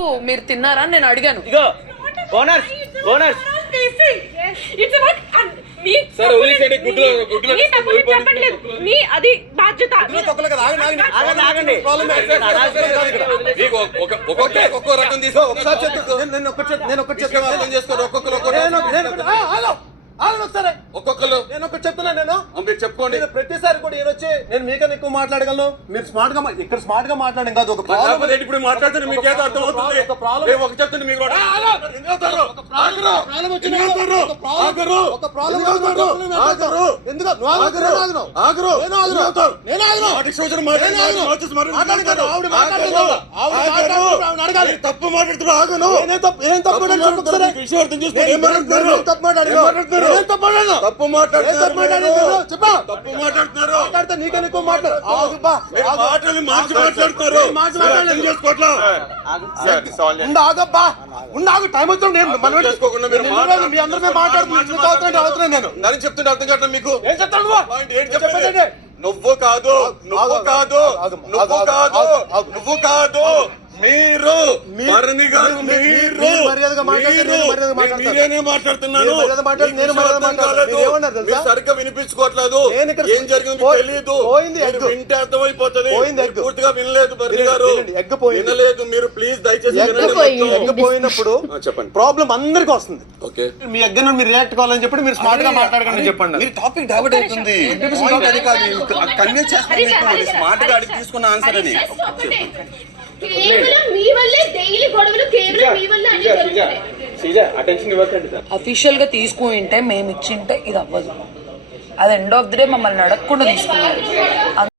మీరు తిన్నారా నేను అడిగాను. ఇగో ఓనర్స్ ఓనర్స్ సార్ వదిలేసేయండి. గుడ్లు మీ అది బాధ్యత. ఆగండి. ఒక్కొక్క రకం తీసుకో. నేను ఒక్కటి చెప్తాను అర్థం చేసుకోండి. ఒక్కొక్కరు నేను ఒకటి చెప్తున్నా. మీరు చెప్పుకోండి. ప్రతిసారి కూడా ఏదొచ్చి నేను మీకన్నా ఎక్కువ మాట్లాడగలను. మీరు స్మార్ట్ గా ఇక్కడ స్మార్ట్ గా మాట్లాడడం కాదు. ఒక ఇప్పుడు మాట్లాడుతుంటే మీకు ఏదో అర్థం అవుతుంది. ఒక చెప్తుంటే మీకు తప్పు మాట్లాడుతున్నారు. ఆగను విషయం అర్థం చేసుకోండి. తప్పు మాట్లాడుతున్నారు. తప్పు మాట్లాడుతున్నారు. నీకన్నా ఎక్కువ మాట్లాడు. మాటలు మార్చి మాట్లాడుతున్నారు. ఆగబ్బా ఉండాగు. టైం వచ్చిన నేను చేసుకోకుండా మీరు మీ అందరితో మాట్లాడుతున్నాను. నేను నన్ను చెప్తుంటే అర్థం కావట్లేదు మీకు. ఏం చెప్తాను? ఏంటి చెప్పండి. నువ్వు కాదు మీరు మరణి గారు మీరేనే మాట్లాడుతున్నాను. సరిగ్గా వినిపించుకోవట్లేదు. ఏం జరిగిందో తెలియదు. వింటే అర్థమైపోతుంది. పూర్తిగా వినలేదు భరణి గారు. వినలేదు మీరు. ప్లీజ్ దయచేసి పోయినప్పుడు చెప్పండి. ప్రాబ్లం అందరికి వస్తుంది. ఓకే మీ ఎగ్గ మీరు రియాక్ట్ కావాలని చెప్పి మీరు స్మార్ట్ గా మాట్లాడకండి చెప్పండి. మీరు టాపిక్ డైవర్ట్ అవుతుంది. అది కాదు కన్విన్స్ చేస్తాను. స్మార్ట్ గా అడిగి తీసుకున్న ఆన్సర్ అని అఫీషియల్ గా తీసుకుంటే మేము ఇచ్చింటే ఇది అవ్వదు. అది ఎండ్ ఆఫ్ ది డే మమ్మల్ని అడగకుండా తీసుకున్నారు.